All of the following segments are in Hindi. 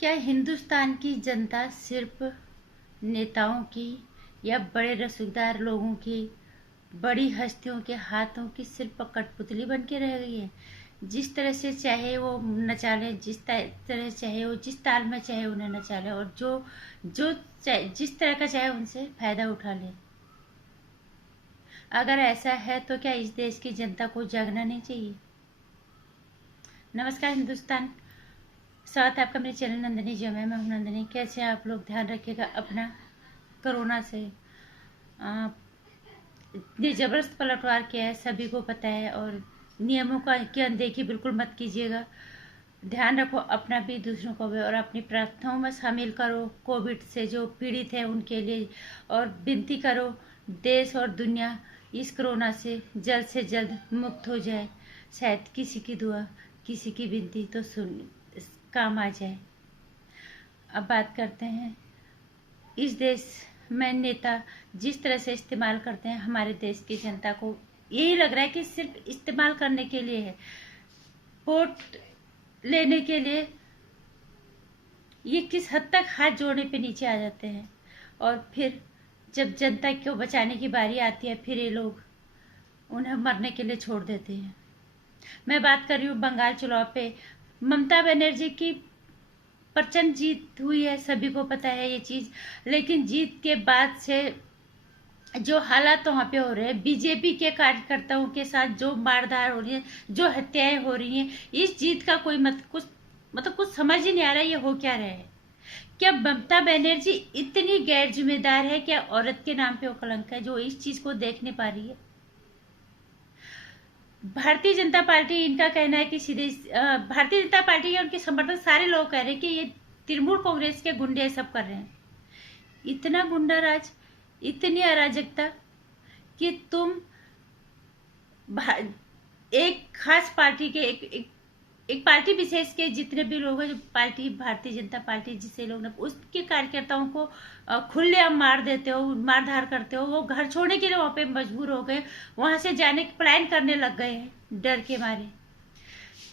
क्या हिंदुस्तान की जनता सिर्फ नेताओं की या बड़े रसूखदार लोगों की, बड़ी हस्तियों के हाथों की सिर्फ कठपुतली बन के रह गई है? जिस तरह से चाहे वो नचा ले, तरह चाहे वो जिस ताल में चाहे उन्हें नचा ले, और जो जो जिस तरह का चाहे उनसे फायदा उठा ले। अगर ऐसा है तो क्या इस देश की जनता को जागना नहीं चाहिए? नमस्कार हिंदुस्तान, स्वागत है आपका मेरे चैनल नंदिनी जो मैं हूं नंदिनी। कैसे आप लोग? ध्यान रखिएगा अपना। कोरोना से ये जबरदस्त पलटवार किया है, सभी को पता है, और नियमों का की अनदेखी बिल्कुल मत कीजिएगा। ध्यान रखो अपना भी, दूसरों को भी, और अपनी प्रार्थनाओं में शामिल करो कोविड से जो पीड़ित है उनके लिए, और विनती करो देश और दुनिया इस कोरोना से जल्द मुक्त हो जाए। शायद किसी की दुआ, किसी की विनती तो सुन काम आ जाए। अब बात करते हैं, इस देश में नेता जिस तरह से इस्तेमाल करते हैं हमारे देश की जनता को, यही लग रहा है कि सिर्फ इस्तेमाल करने के लिए है, वोट लेने के लिए। ये किस हद तक हाथ जोड़ने पे नीचे आ जाते हैं, और फिर जब जनता को बचाने की बारी आती है फिर ये लोग उन्हें मरने के लिए छोड़ देते हैं। मैं बात कर रही हूँ बंगाल चुनाव पे। ममता बनर्जी की प्रचंड जीत हुई है, सभी को पता है ये चीज, लेकिन जीत के बाद से जो हालात वहां पे हो रहे हैं, बीजेपी के कार्यकर्ताओं के साथ जो मारधार हो रही है, जो हत्याएं हो रही हैं, इस जीत का कोई कुछ समझ ही नहीं आ रहा है ये हो क्या रहा है। क्या ममता बनर्जी इतनी गैर जिम्मेदार है? क्या औरत के नाम पे वो कलंक है जो इस चीज को देख नहीं पा रही है? भारतीय जनता पार्टी, इनका कहना है कि सीधे भारतीय जनता पार्टी के उनके समर्थक सारे लोग कह रहे हैं कि ये तृणमूल कांग्रेस के गुंडे सब कर रहे हैं। इतना गुंडा राज, इतनी अराजकता कि तुम एक खास पार्टी के एक पार्टी विशेष के जितने भी लोग हैं, जो पार्टी भारतीय जनता पार्टी जिसे लोग ना, उसके कार्यकर्ताओं को खुलेआम मार देते हो, मारधार करते हो। वो घर छोड़ने के लिए वहां पे मजबूर हो गए, वहां से जाने की प्लान करने लग गए हैं डर के मारे।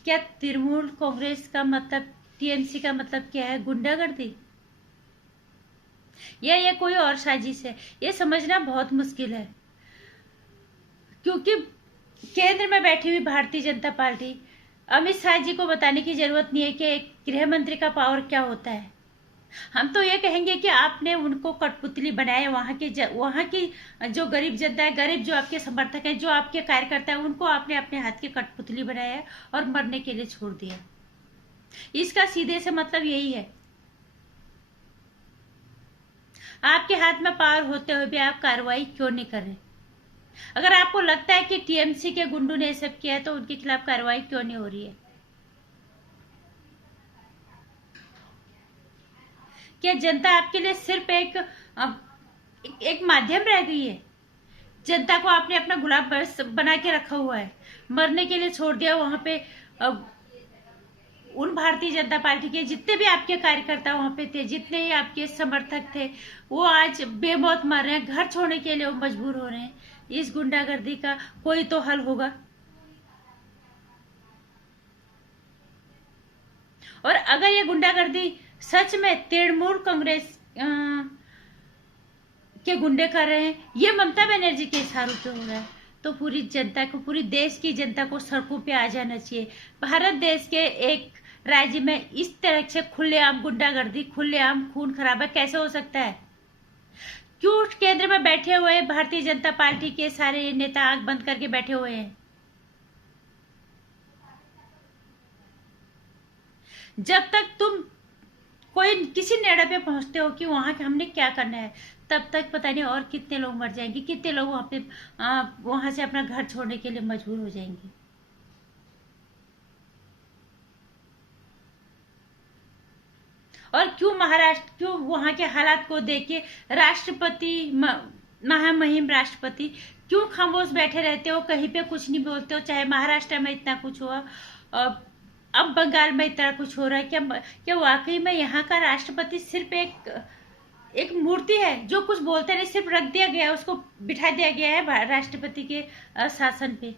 क्या तृणमूल कांग्रेस का मतलब, टीएमसी का मतलब क्या है? गुंडागर्दी या ये कोई और साजिश है? ये समझना बहुत मुश्किल है, क्योंकि केंद्र में बैठी हुई भारतीय जनता पार्टी, अमित शाह जी को बताने की जरूरत नहीं है कि एक गृह मंत्री का पावर क्या होता है। हम तो ये कहेंगे कि आपने उनको कठपुतली बनाया। वहां की जो गरीब जनता है, गरीब जो आपके समर्थक हैं, जो आपके कार्यकर्ता है, उनको आपने अपने हाथ की कठपुतली बनाया और मरने के लिए छोड़ दिया। इसका सीधे से मतलब यही है, आपके हाथ में पावर होते हुए भी आप कार्रवाई क्यों नहीं कर रहे? अगर आपको लगता है कि टीएमसी के गुंडों ने सब किया है तो उनके खिलाफ कार्रवाई क्यों नहीं हो रही है? क्या जनता आपके लिए सिर्फ एक माध्यम रह गई है? जनता को आपने अपना गुलाम बना के रखा हुआ है, मरने के लिए छोड़ दिया। वहां पे उन भारतीय जनता पार्टी के जितने भी आपके कार्यकर्ता वहां पे थे, जितने ही आपके समर्थक थे, वो आज बेमौत मर रहे हैं, घर छोड़ने के लिए वो मजबूर हो रहे हैं। इस गुंडागर्दी का कोई तो हल होगा। और अगर ये गुंडागर्दी सच में तृणमूल कांग्रेस के गुंडे कर रहे हैं, ये ममता बनर्जी के इशारों पे हो रहा है, तो पूरी जनता को, पूरी देश की जनता को सड़कों पे आ जाना चाहिए। भारत देश के एक राज्य में इस तरह से खुलेआम गुंडागर्दी, खुलेआम खून खराबा कैसे हो सकता है? क्यों केंद्र में बैठे हुए भारतीय जनता पार्टी के सारे नेता आंख बंद करके बैठे हुए हैं? जब तक तुम कोई किसी निर्णय पे पहुंचते हो कि वहां हमने क्या करना है, तब तक पता नहीं और कितने लोग मर जाएंगे, कितने लोग वहां पे वहां से अपना घर छोड़ने के लिए मजबूर हो जाएंगे। और क्यों वहां के हालात को देख के राष्ट्रपति, महामहिम राष्ट्रपति क्यों खामोश बैठे रहते हो, कहीं पे कुछ नहीं बोलते हो? चाहे महाराष्ट्र में इतना कुछ हुआ, अब बंगाल में इतना कुछ हो रहा है। क्या वाकई में यहाँ का राष्ट्रपति सिर्फ एक मूर्ति है जो कुछ बोलते नहीं, सिर्फ रख दिया गया है, उसको बिठा दिया गया है राष्ट्रपति के शासन पे?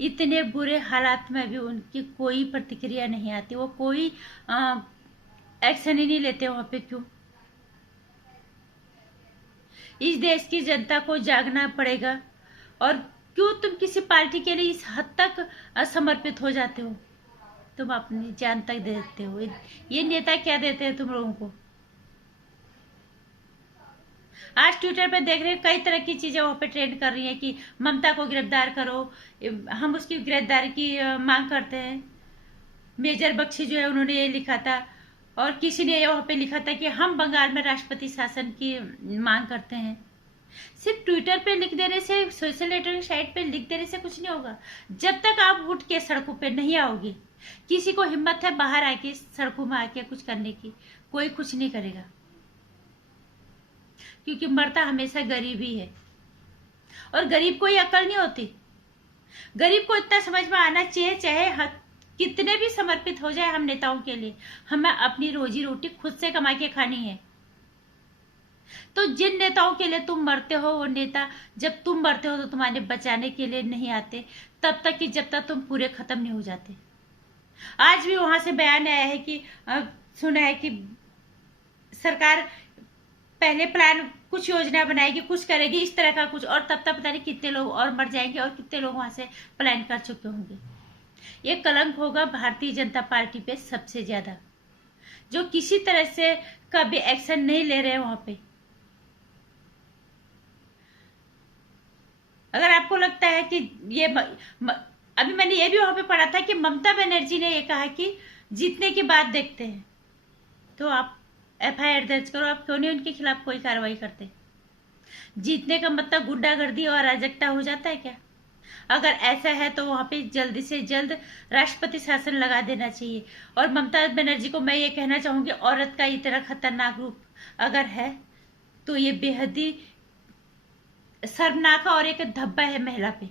इतने बुरे हालात में भी उनकी कोई प्रतिक्रिया नहीं आती, वो कोई एक्शन ही नहीं लेते वहां पे? क्यों? इस देश की जनता को जागना पड़ेगा। और क्यों तुम किसी पार्टी के लिए इस हद तक असमर्पित हो जाते हो? तुम अपनी जान तक दे देते हो। ये नेता क्या देते हैं तुम लोगों को? आज ट्विटर पे देख रहे हैं कई तरह की चीजें वहां पे ट्रेंड कर रही हैं कि ममता को गिरफ्तार करो, हम उसकी गिरफ्तारी की मांग करते हैं। मेजर बख्शी जो है उन्होंने ये लिखा था, और किसी ने वहां पे लिखा था कि हम बंगाल में राष्ट्रपति शासन की मांग करते हैं। सिर्फ ट्विटर पे लिख देने से, सोशल नेटवर्किंग साइट पे लिख देने से कुछ नहीं होगा। जब तक आप उठ के सड़कों पे नहीं आओगे, किसी को हिम्मत है बाहर आके सड़कों में आके कुछ करने की, कोई कुछ नहीं करेगा। क्योंकि मरता हमेशा गरीब ही है, और गरीब को ही अकल नहीं होती। गरीब को इतना समझ में आना चाहिए, चाहे कितने भी समर्पित हो जाए हम नेताओं के लिए, हमें अपनी रोजी रोटी खुद से कमा के खानी है। तो जिन नेताओं के लिए तुम मरते हो, वो नेता जब तुम मरते हो तो तुम्हारे बचाने के लिए नहीं आते, तब तक कि जब तक तुम पूरे खत्म नहीं हो जाते। आज भी वहां से बयान आया है कि सुना है कि सरकार पहले प्लान, कुछ योजना बनाएगी, कुछ करेगी इस तरह का कुछ, और तब तक पता नहीं कितने लोग और मर जाएंगे और कितने लोग वहां से प्लान कर चुके होंगे। ये कलंक होगा भारतीय जनता पार्टी पे सबसे ज्यादा, जो किसी तरह से कभी एक्शन नहीं ले रहे वहां पे। अगर आपको लगता है कि ये अभी मैंने ये भी वहां पे पढ़ा था कि ममता बनर्जी ने ये कहा कि जीतने की बात देखते हैं, तो आप एफआईआर दर्ज करो। आप क्यों नहीं उनके खिलाफ कोई कार्रवाई करते? जीतने का मतलब गुंडागर्दी और अराजकता हो जाता है क्या? अगर ऐसा है तो वहां पे जल्दी से जल्द राष्ट्रपति शासन लगा देना चाहिए। और ममता बनर्जी को मैं ये कहना चाहूंगी, औरत का इतना खतरनाक रूप अगर है तो ये बेहद ही शर्मनाक और एक धब्बा है महिला पे।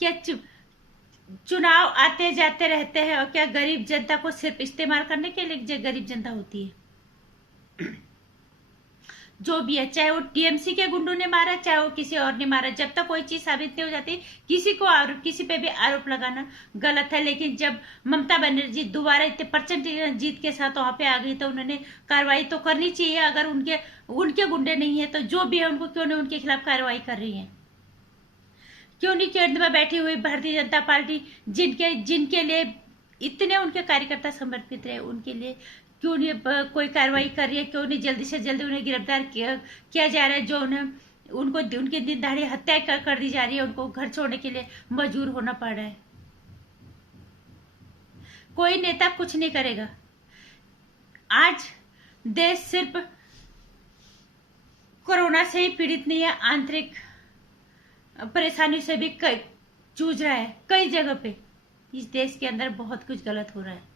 क्या चुनाव आते जाते रहते हैं, और क्या गरीब जनता को सिर्फ इस्तेमाल करने के लिए जो गरीब जनता होती है? जो भी है, चाहे वो टीएमसी के गुंडों ने मारा, चाहे वो किसी और ने मारा, जब तक कोई चीज साबित नहीं हो जाती, किसी को किसी पे भी आरोप लगाना गलत है। लेकिन जब ममता बनर्जी दोबारा इतने परसेंट जीत के साथ वहां पे आ गई, तो उन्होंने कार्रवाई तो करनी चाहिए। अगर उनके गुंडे नहीं है तो जो भी है, उनको क्यों नहीं उनके खिलाफ कार्रवाई कर रही है? क्यों नहीं केंद्र में बैठी हुई भारतीय जनता पार्टी, जिनके लिए इतने उनके कार्यकर्ता समर्पित रहे, उनके लिए क्यों नहीं कोई कार्रवाई कर रही है? क्यों नहीं जल्दी से जल्दी उन्हें गिरफ्तार किया जा रहा है? जो उनको उनकी दिन दहाड़ी हत्या कर दी जा रही है, उनको घर छोड़ने के लिए मजबूर होना पड़ रहा है। कोई नेता कुछ नहीं करेगा। आज देश सिर्फ कोरोना से ही पीड़ित नहीं है, आंतरिक परेशानी से भी जूझ रहा है। कई जगह पे इस देश के अंदर बहुत कुछ गलत हो रहा है।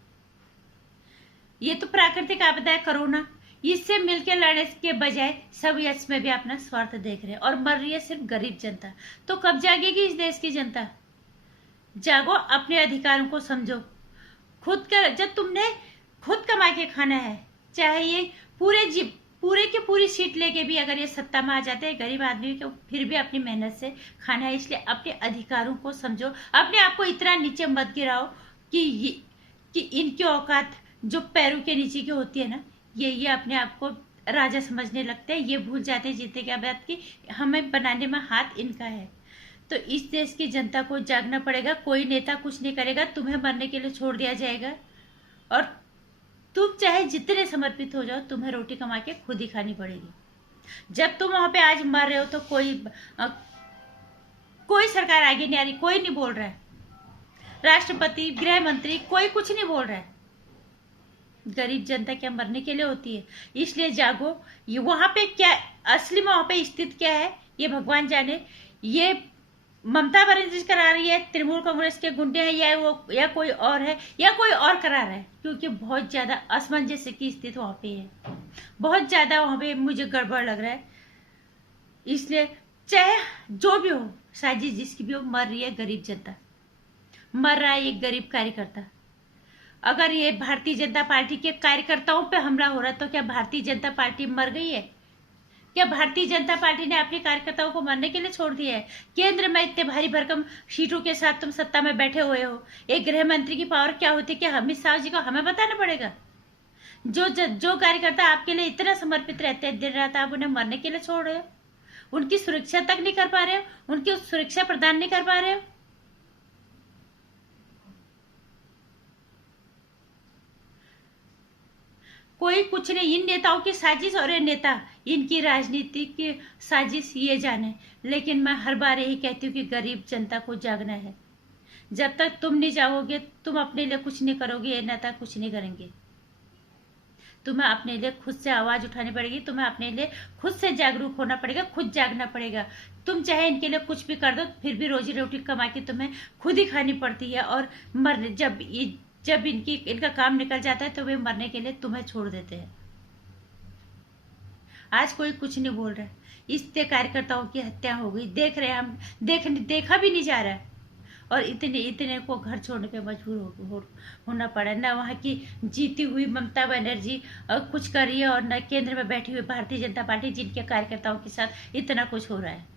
ये तो प्राकृतिक आपदा है कोरोना, इससे मिलकर लड़ने के बजाय सब इसमें भी अपना स्वार्थ देख रहे हैं, और मर रही है सिर्फ गरीब जनता। तो कब जागेगी इस देश की जनता? जागो, अपने अधिकारों को समझो। जब तुमने खुद कमा के खाना है, चाहे ये पूरे की पूरी सीट लेके भी अगर ये सत्ता में आ जाते हैं, गरीब आदमी को फिर भी अपनी मेहनत से खाना है। इसलिए अपने अधिकारों को समझो, अपने आप को इतना नीचे मत गिराओ कि इनकी औकात जो पैरों के नीचे की होती है ना, ये अपने आप को राजा समझने लगते हैं। ये भूल जाते हैं जीतने के बाद कि हमें बनाने में हाथ इनका है। तो इस देश की जनता को जागना पड़ेगा। कोई नेता कुछ नहीं करेगा, तुम्हें मरने के लिए छोड़ दिया जाएगा, और तुम चाहे जितने समर्पित हो जाओ, तुम्हें रोटी कमा के खुद ही खानी पड़ेगी। जब तुम वहां पे आज मर रहे हो तो कोई सरकार आगे नहीं आ रही, कोई नहीं बोल रहा है, राष्ट्रपति, गृह मंत्री, कोई कुछ नहीं बोल रहा है। गरीब जनता क्या मरने के लिए होती है? इसलिए जागो। ये वहां पे क्या असली में वहां पे स्थिति क्या है, ये भगवान जाने। ये ममता बनर्जी करा रही है, तृणमूल कांग्रेस के गुंडे हैं, या कोई और है, या कोई और करा रहा है? क्योंकि बहुत ज्यादा असमंजस की स्थिति वहां पे है, बहुत ज्यादा वहां पे मुझे गड़बड़ लग रहा है। इसलिए चाहे जो भी हो, साजिश जिसकी भी हो, मर रही है गरीब जनता, मर रहा है एक गरीब कार्यकर्ता। अगर ये भारतीय जनता पार्टी के कार्यकर्ताओं पे हमला हो रहा है, तो क्या भारतीय जनता पार्टी मर गई है? क्या भारतीय जनता पार्टी ने अपने कार्यकर्ताओं को मरने के लिए छोड़ दिया है? केंद्र में इतने भारी भरकम सीटों के साथ तुम सत्ता में बैठे हुए हो, एक गृह मंत्री की पावर क्या होती है? क्या अमित शाह जी को हमें बताना पड़ेगा? जो कार्यकर्ता आपके लिए इतना समर्पित रहते हैं दिन रात, आप उन्हें मरने के लिए छोड़ रहे हो, उनकी सुरक्षा तक नहीं कर पा रहे हो, उनकी सुरक्षा प्रदान नहीं कर पा रहे हो। कोई कुछ नहीं, इन नेताओं की साजिश, और ये नेता इनकी राजनीतिक की साजिश ये जाने। लेकिन मैं हर बार यही कहती हूँ कि गरीब जनता को जागना है। जब तक तुम नहीं जागोगे, तुम अपने लिए कुछ नहीं करोगे, ये नेता कुछ नहीं करेंगे। तुम्हें अपने लिए खुद से आवाज उठानी पड़ेगी, तुम्हें अपने लिए खुद से जागरूक होना पड़ेगा, खुद जागना पड़ेगा। तुम चाहे इनके लिए कुछ भी कर दो, फिर भी रोजी रोटी कमा के तुम्हें खुद ही खानी पड़ती है। और मरने जब इनका काम निकल जाता है तो वे मरने के लिए तुम्हें छोड़ देते हैं। आज कोई कुछ नहीं बोल रहा है, इतने कार्यकर्ताओं की हत्या हो गई, देख रहे हैं हम, देखा भी नहीं जा रहा है। और इतने को घर छोड़ने पे मजबूर होना पड़ा। न वहाँ की जीती हुई ममता बनर्जी कुछ कर रही है, और न केंद्र में बैठी हुई भारतीय जनता पार्टी, जिनके कार्यकर्ताओं के साथ इतना कुछ हो रहा है।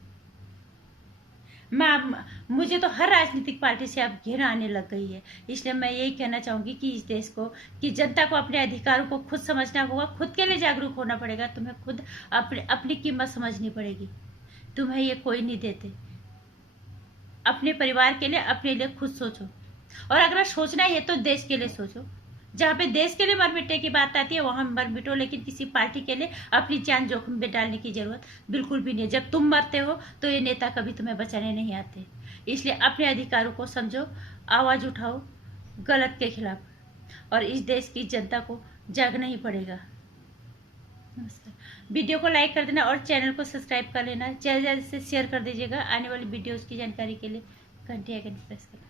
मुझे तो हर राजनीतिक पार्टी से अब घृणा आने लग गई है। इसलिए मैं यही कहना चाहूंगी कि इस देश को, कि जनता को अपने अधिकारों को खुद समझना होगा, खुद के लिए जागरूक होना पड़ेगा। तुम्हें खुद अपनी कीमत समझनी पड़ेगी। तुम्हें ये कोई नहीं देते। अपने परिवार के लिए, अपने लिए खुद सोचो। और अगर सोचना है तो देश के लिए सोचो। जहाँ पे देश के लिए मर मिटने की बात आती है वहां मर मिटो, लेकिन किसी पार्टी के लिए अपनी जान जोखिम में डालने की जरूरत बिल्कुल भी नहीं। जब तुम मरते हो तो ये नेता कभी तुम्हें बचाने नहीं आते। इसलिए अपने अधिकारों को समझो, आवाज उठाओ गलत के खिलाफ, और इस देश की जनता को जागना ही पड़ेगा। नमस्कार। वीडियो को लाइक कर देना और चैनल को सब्सक्राइब कर लेना। ज़्यादा से शेयर कर दीजिएगा। आने वाली वीडियोस की जानकारी के लिए घंटी आइकन प्रेस करें।